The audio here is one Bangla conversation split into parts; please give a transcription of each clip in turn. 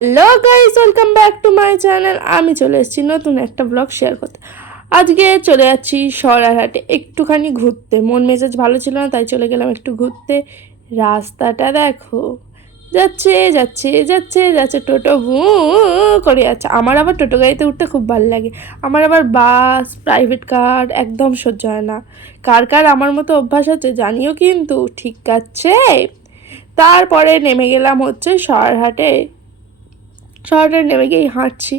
Hello guys welcome back to my channel আমি চলে এসেছি নতুন একটা ব্লগ শেয়ার করতে। আজকে চলে যাচ্ছি সরারহাটে একটুখানি ঘুরতে। মন মেজাজ ভালো ছিল না, তাই চলে গেলাম একটু ঘুরতে। রাস্তাটা দেখো। যাচ্ছে যাচ্ছে যাচ্ছে যাচ্ছে টোটো ভু করে যাচ্ছে। আমার আবার টোটো গাড়িতে উঠতে খুব ভালো লাগে। আমার আবার বাস প্রাইভেট কার একদম সহ্য হয় না। কার কার আমার মতো অভ্যাস আছে জানিও কিন্তু, ঠিক আছে? তারপরে নেমে গেলাম হচ্ছে সরহাটে শহরে নেমে গিয়েই হাঁটছি।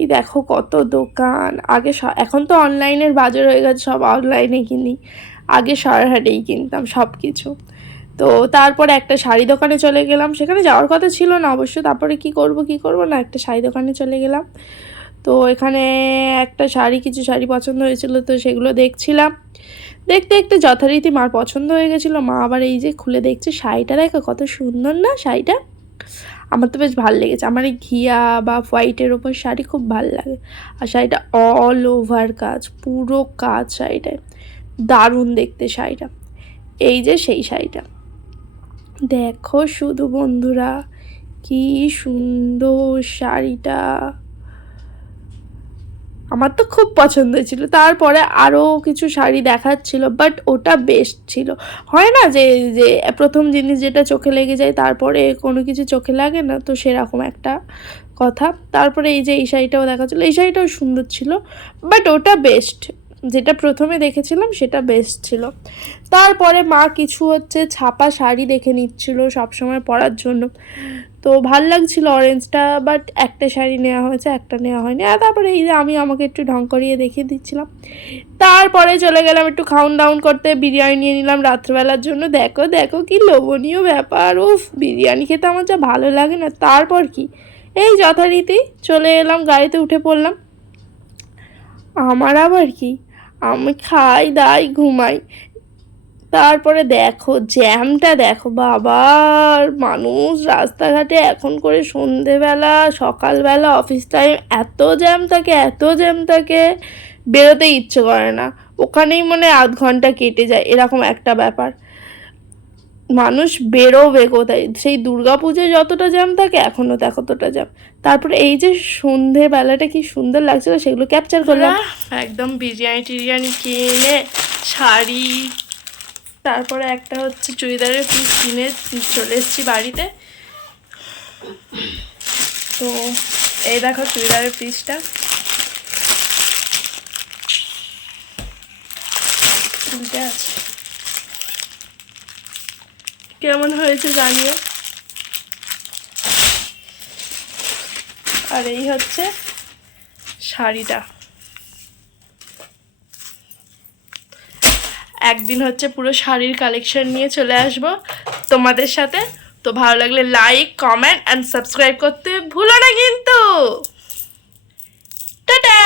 এই দেখো কত দোকান। আগে এখন তো অনলাইনের বাজার হয়ে গেছে, সব অনলাইনে কিনি। আগে সরহাটেই কিনতাম সব কিছু তো তারপরে একটা শাড়ি দোকানে চলে গেলাম। সেখানে যাওয়ার কথা ছিল না অবশ্য। তারপরে কি করব কি করব না, একটা শাড়ি দোকানে চলে গেলাম। তো এখানে একটা শাড়ি, কিছু শাড়ি পছন্দ হয়েছিল, তো সেগুলো দেখছিলাম। দেখতে দেখতে যথারীতি মার পছন্দ হয়ে গেছিল। মা আবার এই যে খুলে দেখছে শাড়িটা, দেখো কত সুন্দর না শাড়িটা। আমার তো বেশ ভালো লেগেছে। আমার এই ঘিয়া বা হোয়াইটের ওপর শাড়ি খুব ভালো লাগে। আর শাড়িটা অল ওভার কাজ, পুরো কাজ শাড়িটায়। দারুণ দেখতে শাড়িটা। এই যে সেই শাড়িটা। দেখো শুধু বন্ধুরা, কি সুন্দর শাড়িটা। আমার তো খুব পছন্দ ছিল তারপরে আরও কিছু শাড়ি দেখাচ্ছিল বাট ওটা বেস্ট ছিল। হয় না যে যে প্রথম জিনিস যেটা চোখে লেগে যায়, তারপরে কোনো কিছু চোখে লাগে না, তো সেরকম একটা কথা। তারপরে এই যে এই শাড়িটাও দেখাচ্ছিলো, এই শাড়িটাও সুন্দর ছিল বাট ওটা বেস্ট যেটা প্রথমে দেখেছিলাম সেটা বেস্ট ছিল। তারপরে মা কিছু হচ্ছে ছাপা শাড়ি দেখে নিচ্ছিল সবসময় পরার জন্য। তো ভালো লাগছিল অরেঞ্জটা বাট একটা শাড়ি নেওয়া হয়েছে, একটা নেওয়া হয়নি। আর তারপরে এই যে আমি আমাকে একটু ঢং করিয়ে দেখিয়ে দিচ্ছিলাম। তারপরে চলে গেলাম একটু খাউন ডাউন করতে, বিরিয়ানি নিয়ে নিলাম রাত্রেবেলার জন্য। দেখো দেখো কি লোভনীয় ব্যাপার, উফ, বিরিয়ানি খেতে আমার যা ভালো লাগে না। তারপর কি? এই যথারীতি চলে এলাম, গাড়িতে উঠে পড়লাম। আমার আবার কি? আমি খাই, দাই, ঘুমাই। তারপরে দেখো, জ্যামটা দেখো, বাবার। মানুষ রাস্তাঘাটে এখন করে সন্ধেবেলা, সকালবেলা অফিস টাইম এত জ্যাম থাকে, এত জ্যাম থাকে, বেরোতে ইচ্ছে করে না। ওখানেই মনে আধ ঘণ্টা কেটে যায়, এরকম একটা ব্যাপার। মানুষ বেরোবে কোথায়? সেই দুর্গা পুজোয় যতটা জ্যাম থাকে এখনও ততটা জ্যাম তারপরে এই যে সন্ধেবেলাটা কি সুন্দর লাগছিল সেগুলো ক্যাপচার করলাম। একদম বিরিয়ানি টিরিয়ানি কিনে শাড়ি তারপরে একটা হচ্ছে চুড়িদারের পিস কিনে চলে এসেছি বাড়িতে। তো এই দেখো চুড়িদারের পিসটা আছে। কেমন হয়েছে জানিও। আর এই হচ্ছে শাড়িটা। একদিন হচ্ছে পুরো শাড়ির কালেকশন নিয়ে চলে আসব তোমাদের সাথে। তো ভালো লাগলে লাইক কমেন্ট অ্যান্ড সাবস্ক্রাইব করতে ভুলো না কিন্তু। টাটা!